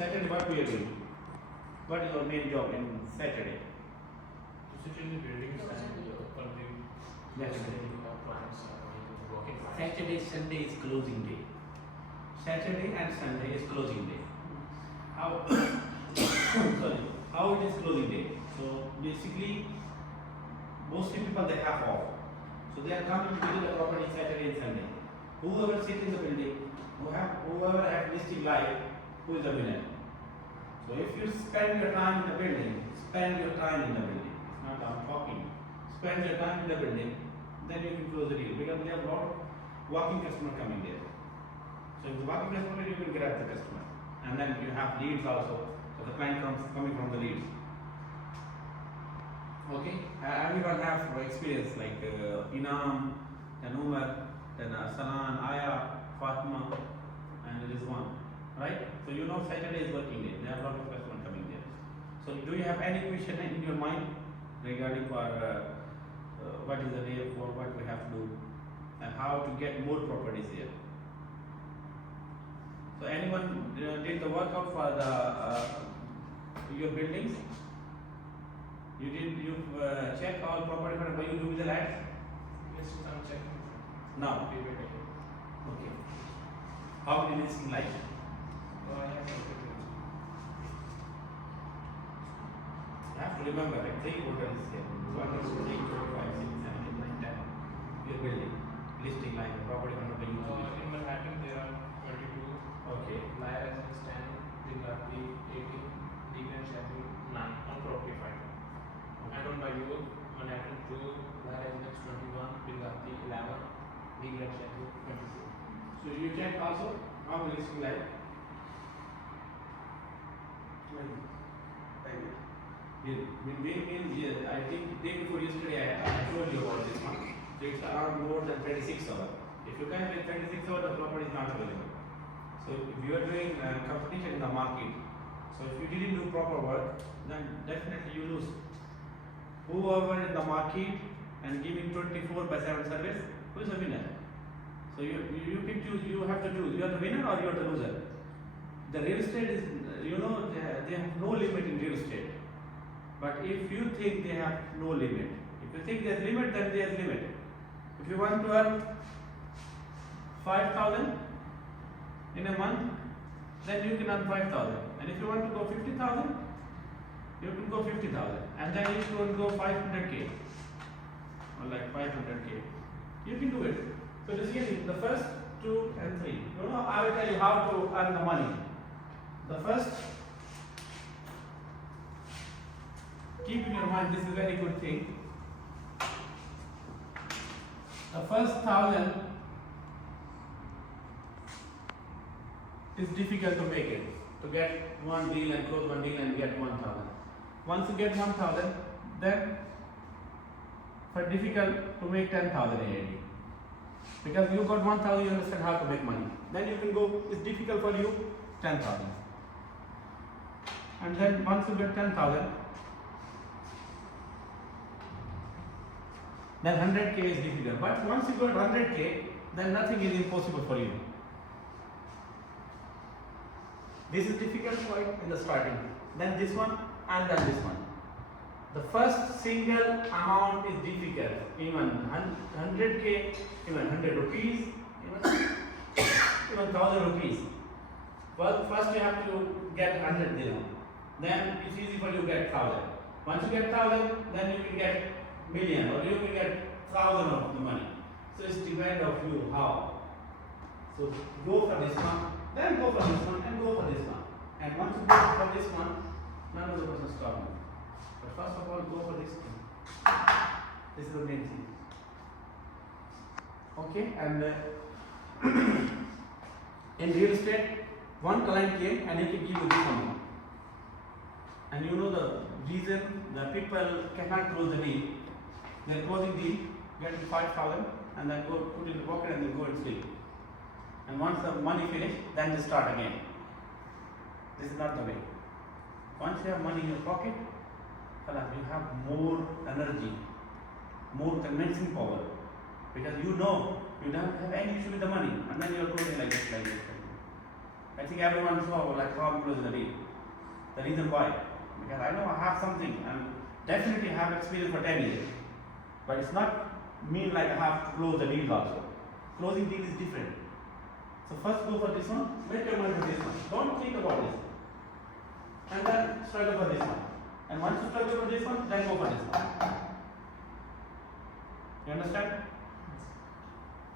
Saturday, what we are doing? What is your main job in Saturday? To sit in the buildings and continue. Yes. Working. Saturday, Sunday is closing day. Saturday and Sunday is closing day. How? Sorry. How it is closing day? So basically, mostly people they have off. So they are coming to visit the property Saturday and Sunday. Whoever sit in the building, whoever have listing live, who is the winner? So if you spend your time in the building, spend your time in the building. It's not I'm talking. Spend your time in the building, then you can close the deal because we have a lot of walking customer coming there. So if the walking customer, you will grab the customer, and then you have leads also. So the client comes coming from the leads. Okay, everyone have experience like Inam, then Umar, then Salan, Aya, Fatima, and there is one, right? So you know Saturday is working day. There are a lot of customers coming there. So do you have any question in your mind regarding for what is the day for what we have to do and how to get more properties here? So anyone did the workout for the your buildings? You check all property for what you do with the lights? Yes, I'm checking. Now. Okay. How many listing lights? I have to You have to remember like 3 hotels here. 1, 2, 3, 4, 5, 6, 7, 8, 9, 10. Your building. Listing line, property for what you do. in Manhattan there are 22. Okay. Lyra Residence 10, Bigatti 18, Deacon Sheffield 9, on property 5. And on my York, Manhattan 2, Lyra Residence 21, Bigatti 11, Deacon Sheffield 22. So you check also how many listing line? I think day before yesterday I told you about this one. So it's around more than 26 hours. If you can get 26 hours, the property is not available. So if you are doing competition in the market, so if you didn't do proper work, then definitely you lose. Whoever in the market and giving 24/7 service, who is the winner? So you can choose. You have to choose. You are the winner or you are the loser. The real estate is, they have no limit in real estate. But if you think they have no limit, if you think there's limit, then there's limit. If you want to earn 5,000 in a month, then you can earn 5,000. And if you want to go 50,000, you can go 50,000. And then if you want to go 500k or like 500k, you can do it. So this is the first 2 and 3. I will tell you how to earn the money. The first, keep in your mind, this is a very good thing. The first 1,000 is difficult to make it. To get one deal and close one deal and get 1,000. Once you get 1,000, then for difficult to make 10,000 AED. Because you got 1,000, you understand how to make money. Then you can go, it's difficult for you, 10,000. And then once you get 10,000, then 100k is difficult. But once you got 100k, then nothing is impossible for you. This is difficult for you in the starting. Then this one and then this one. The first single amount is difficult. Even 100k, even 100 rupees, even 1000 rupees. Well, first you have to get 100 dirham. Then it's easy for you to get 1000. Once you get 1000, then you can get million or you can get 1,000 of the money. So it's depend of you how. So go for this one, then go for this one, and go for this one. And once you go for this one, none of the person stop you. But first of all, go for this thing. This is the main thing. Okay, and in real estate, one client came and he can give you this amount. And you know the reason the people cannot close the deal. They are closing deal, get 5,000 and then go put in the pocket and then go and sleep. And once the money finish, then they start again. This is not the way. Once you have money in your pocket, you have more energy, more convincing power. Because you know you don't have any issue with the money, and then you are closing like this, like this. I think everyone saw like how I'm closing the deal. The reason why, because I know I have something and definitely have experience for 10 years, but it's not mean like I have to close the deal also. Closing deal is different. So first go for this one, make your money for this one. Don't think about this, and then struggle for this one. And once you struggle for this one, then go for this one. You understand?